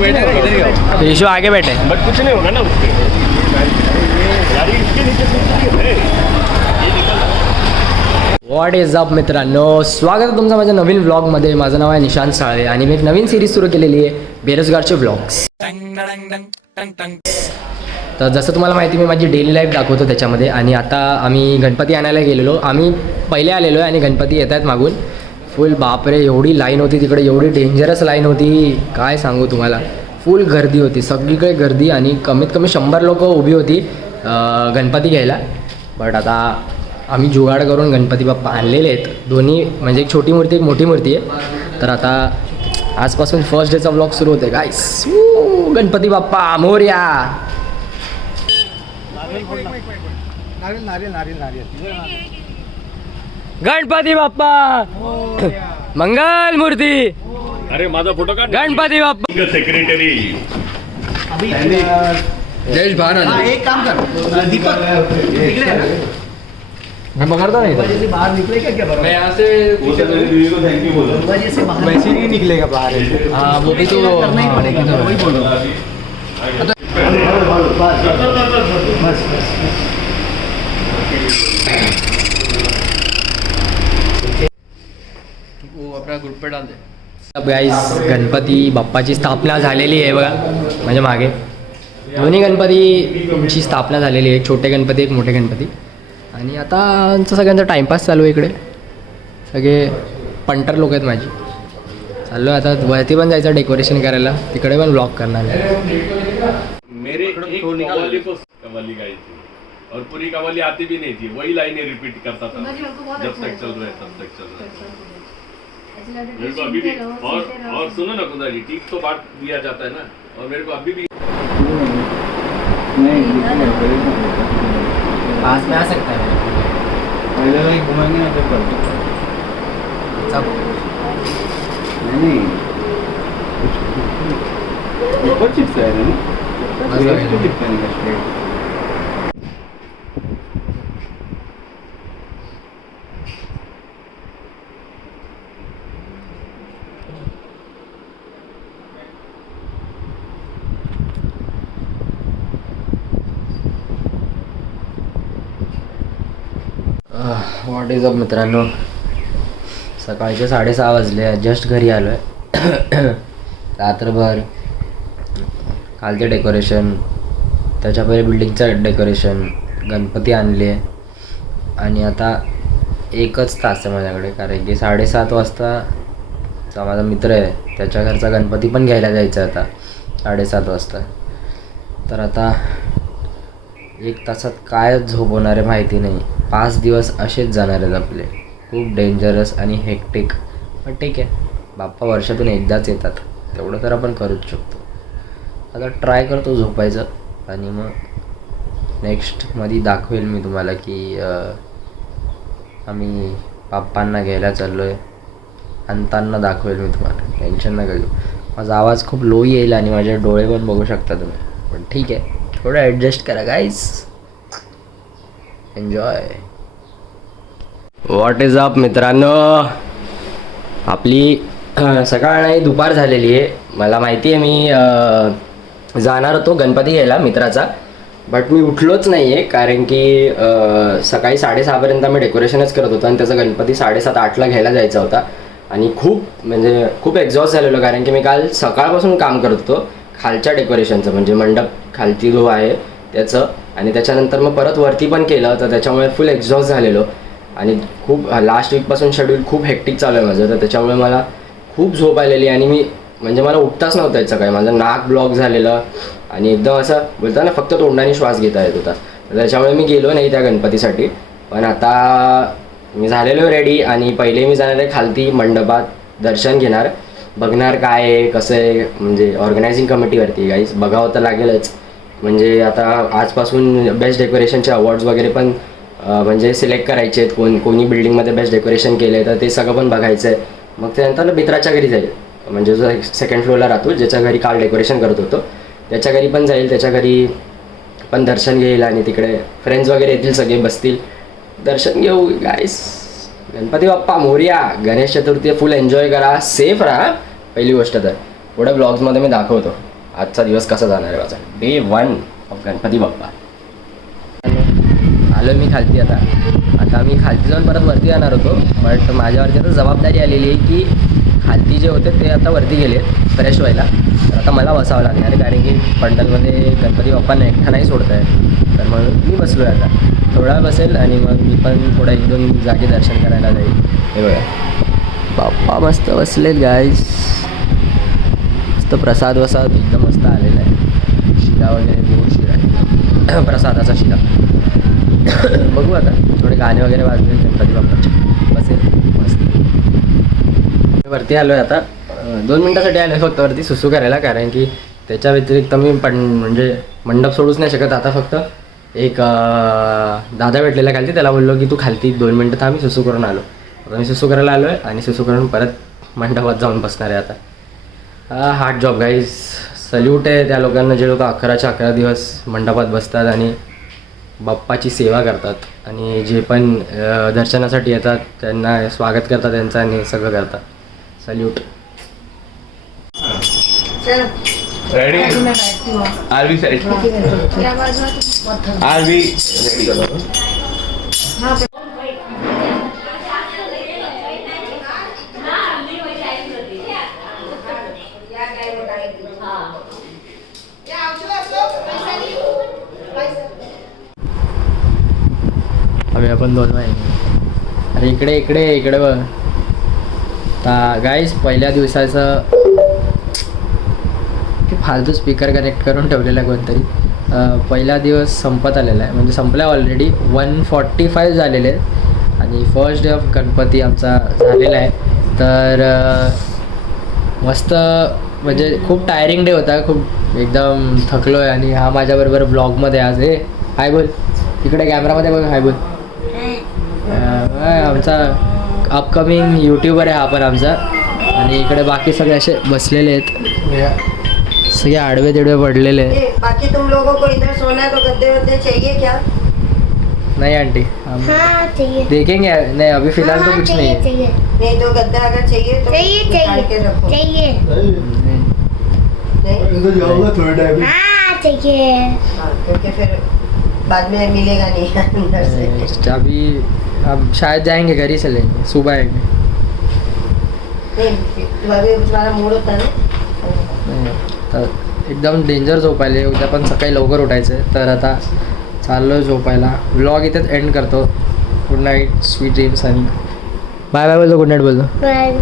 ऋषु आगे बैठे बट कुछ नहीं होगा ना उससे गाड़ी इसके नीचे व्हॉट इज अप मित्रांनो, स्वागत आहे तुमचं माझ्या नवीन व्लॉगमध्ये. माझं नाव आहे निशांत साळे आणि मी एक नवीन सिरीज सुरू केलेली आहे, बेरोजगारचे व्लॉग्स. तर जसं तुम्हाला माहिती, मी माझी डेली लाईफ दाखवतो त्याच्यामध्ये. आणि आता आम्ही गणपती आणायला गेलेलो. आम्ही पहिले आलेलो आहे आणि गणपती येत आहेत मागून. फुल बापरे, एवढी लाईन होती तिकडे, एवढी डेंजरस लाईन होती, काय सांगू तुम्हाला. फुल गर्दी होती, सगळीकडे गर्दी. आणि कमीत कमी 100 लोक उभी होती गणपती घ्यायला. बट आता आम्ही जुगाड करून गणपती बाप्पा आणलेले आहेत दोन्ही, म्हणजे एक छोटी मूर्ती एक मोठी मूर्ती आहे. तर आता आजपासून फर्स्ट डेचा व्लॉग सुरू होते गाईस. गणपती बाप्पा मोरया. गणपती बाप्पा मंगल मूर्ती. अरे माझा फोटो काढ. गणपती बाप्पा. सेक्रेटरी जयेश भान. एक काम कर दीपक, इकडे आहे ना? मैं पकड़ता नहीं था. बाहर निकले क्या बराबर? मैं यहाँ से थैंक यू बोलो. वजह से बाहर वैसे नहीं निकलेगा बाहर. हाँ वो भी तो करना ही पड़ेगा. हाँ, वही बोल रहा हूँ. बस बस वो अपना ग्रुप पे डाल दे. अब गाइस, गणपती बाप्पाची स्थापना झालेली आहे बघा म्हणजे मागे. दोन्ही गणपतीची स्थापना झालेली आहे, एक छोटे गणपती एक मोठे गणपती. आणि आता आमचा सगळ्यांचा टाईमपास चालू आहे इकडे. सगळे पंटर लोक आहेत माझी. चाललो आता वरती पण जायचं डेकोरेशन करायला, तिकडे पण ब्लॉग करणार आहे. मेरे एक कव्वाली को कव्वाली गाई थी और पूरी कव्वाली आती भी नहीं थी, वही लाइनें रिपीट करता था जब तक चल रहा है तब तक चल रहा है. मेरे को अभी भी और सुनो ना कुंदा जी, ठीक तो बांट दिया जाता है ना, और मेरे को अभी भी पास में आ सकता है पहले घुमाएंगे ना फिर सब. नहीं ऊपर चिप्स है ना दिखता नहीं. व्हॉट इज अप मित्रांनो, सकाळचे 6:30 वाजले. जस्ट घरी आलो आहे. रात्रभर कालचे डेकोरेशन, त्याच्या पहिले बिल्डिंगचं डेकोरेशन, गणपती आणले. आणि आता एकच तास आहे माझ्याकडे, कारण की 7:30 वाजता माझा मित्र आहे, त्याच्या घरचा गणपती पण घ्यायला जायचं आता 7:30 वाजता. तर आता 1 तासात काय झोप होणार आहे माहिती नाही. 5 दिवस असेच जाणार आहेत आपले, खूप डेंजरस आणि हेक्टिक. पण ठीक आहे, बाप्पा वर्षातून एकदाच येतात, तेवढं तर आपण करूच शकतो. आता ट्राय करतो झोपायचं. आणि मग नेक्स्टमध्ये दाखवेल मी तुम्हाला की आम्ही बाप्पांना घ्यायला चाललो आहे. आणताना दाखवेल मी तुम्हाला, टेन्शन नका घेऊ. माझा आवाज खूप लो येईल आणि माझे डोळे पण बघू शकता तुम्ही, पण ठीक आहे, थोडं ॲडजस्ट करा guys. Enjoy. What is up मित्रांनो, आपली सकाळ नाही दुपार झालेली आहे. मला माहिती आहे मी जाणार होतो गणपती घ्यायला मित्राचा, बट मी उठलोच नाही आहे, कारण की सकाळी 6:30पर्यंत मी डेकोरेशनच करत होतो आणि त्याचा गणपती 7:30-8ला घ्यायला जायचा होता. आणि खूप एक्झॉस्ट झालेलो, कारण की मी काल सकाळपासून काम करत होतो खालच्या डेकोरेशनचं, म्हणजे मंडप खालती जो आहे त्याचं. आणि त्याच्यानंतर मग परत वरती पण केलं, तर त्याच्यामुळे फुल एक्झॉस्ट झालेलो. आणि खूप लास्ट वीकपासून शेड्यूल खूप हेक्टिक चालू आहे माझं, तर त्याच्यामुळे मला खूप झोप आलेली. आणि मी म्हणजे मला उठताच नव्हतं याचं काय, माझं नाक ब्लॉक झालेलं आणि एकदम असं बोलता ना फक्त तोंडाने श्वास घेता येत होता. तर त्याच्यामुळे मी गेलो नाही त्या गणपतीसाठी. पण आता मी झालेलो रेडी आणि पहिले मी जाणार आहे खालती मंडपात, दर्शन घेणार, बघणार काय आहे कसं आहे. म्हणजे ऑर्गनायझिंग कमिटीवरती गाईज बघावं तर लागेलच. म्हणजे आता आजपासून बेस्ट डेकोरेशनचे अवॉर्ड्स वगैरे पण म्हणजे सिलेक्ट करायचे आहेत. कोणी बिल्डिंगमध्ये बेस्ट डेकोरेशन केलं आहे तर ते सगळं पण बघायचं आहे. मग त्यानंतर मित्राच्या घरी जाईल, म्हणजे जो 2nd फ्लोअरला राहतो, ज्याच्या घरी काल डेकोरेशन करत होतो त्याच्या घरी पण जाईल. त्याच्या घरी पण दर्शन घेईल आणि तिकडे फ्रेंड्स वगैरे येतील, सगळे बसतील, दर्शन घेऊ गाईस. गणपती बाप्पा मोरया. गणेश चतुर्थी फुल एन्जॉय करा, सेफ राहा पहिली गोष्ट. तर पुढे ब्लॉग्समध्ये मी दाखवतो. आजचा दिवस कसा जाणार आहे माझा. Day 1 of Ganpati Bappa. आलो मी खालती. आता मी खालती जाऊन परत वरती जाणार होतो, बट माझ्यावरती आता जबाबदारी आलेली आहे की खालती जे होते ते आता वरती गेले फ्रेश व्हायला. तर आता मला बसावं लागणार आहे, कारण की पंडालमध्ये गणपती बाप्पांना एकटा नाही सोडत आहे. तर म्हणून मी बसलो आहे आता. थोडा बसेल आणि मग मी पण थोडा 1-2 जागी दर्शन करायला जाईल. हे बघा बाप्पा मस्त बसलेत गाईज. मस्त प्रसाद एकदम मस्त आलेला आहे. शिरा वगैरे गोड शिरा प्रसादाचा शिरा. बघू आता थोडे गाणे वगैरे वाजले गणपती बाप्पाचे. बसेल मस्त. वरती आलो आहे आता. 2 मिनटासाठी आलो आहे फक्त वरती सुसू करायला, कारण की त्याच्या व्यतिरिक्त मी म्हणजे मंडप सोडूच नाही शकत. आता फक्त एक दादा भेटलेला खालती, त्याला बोललो की तू खालती 2 मिनटं थांब, मी सुसू करून आलो. आता मी सुसू करायला आलो आहे आणि सुसू करून परत मंडपात जाऊन बसणार आहे आता. Hard job guys. सल्यूट आहे त्या लोकांना जे लोक 11 दिवस मंडपात बसतात आणि बाप्पाची सेवा करतात, आणि जे पण दर्शनासाठी येतात त्यांना स्वागत करतात त्यांचं आणि सगळं करतात. सल्यूट. रेडी आरवी साइड आरवी रेडी करो. आम्ही आपण 2 आहे. अरे इकडे बघ. गाईस पहिल्या दिवसाचं फालतू स्पीकर कनेक्ट करून ठेवलेला कोणतरी. पहिला दिवस संपत आलेला आहे, म्हणजे संपला ऑलरेडी. 1:45 झालेले आहेत आणि फर्स्ट डे ऑफ गणपती आमचा झालेला आहे. तर मस्त म्हणजे खूप टायरिंग डे होता, खूप एकदम थकलो आहे. आणि हा माझ्याबरोबर ब्लॉगमध्ये आज. हाय बोल इकडे कॅमेरामध्ये बघ. हाय बोल. आमचा अपकमिंग यूट्यूबर आहे हा पण आमचा. आणि इकडे बाकी सगळे असे बसलेले आहेत, सगळे आडवे तिडवे पडलेले आहेत. बाकी तुम लोगों को इधर सोना है तो गद्दे वद्दे चाहिए क्या? नहीं आंटी हम हाँ चाहिए देखेंगे. नहीं अभी फिलहाल तो कुछ नहीं है. चाहिए नहीं तो गद्दा अगर चाहिए तो चाहिए निकाल के रखो. चाहिए नहीं हाँ चाहिए हाँ, क्योंकि फिर बाद में मिलेगा नहीं अंदर से. अभी अब शायद जाएंगे, घर ही चलेंगे, सुबह आएंगे. नहीं तुम्हारा मूड होता ना. नाही, तर एकदम डेंजर झोपायला. उद्या पण सकाळी लवकर उठायचं आहे. तर आता चाललो झोपायला. व्लॉग इथेच एंड करतो. गुड नाईट, स्वीट ड्रीम्स आणि बाय बाय बोलतो. गुड नाईट बोलतो. बाय.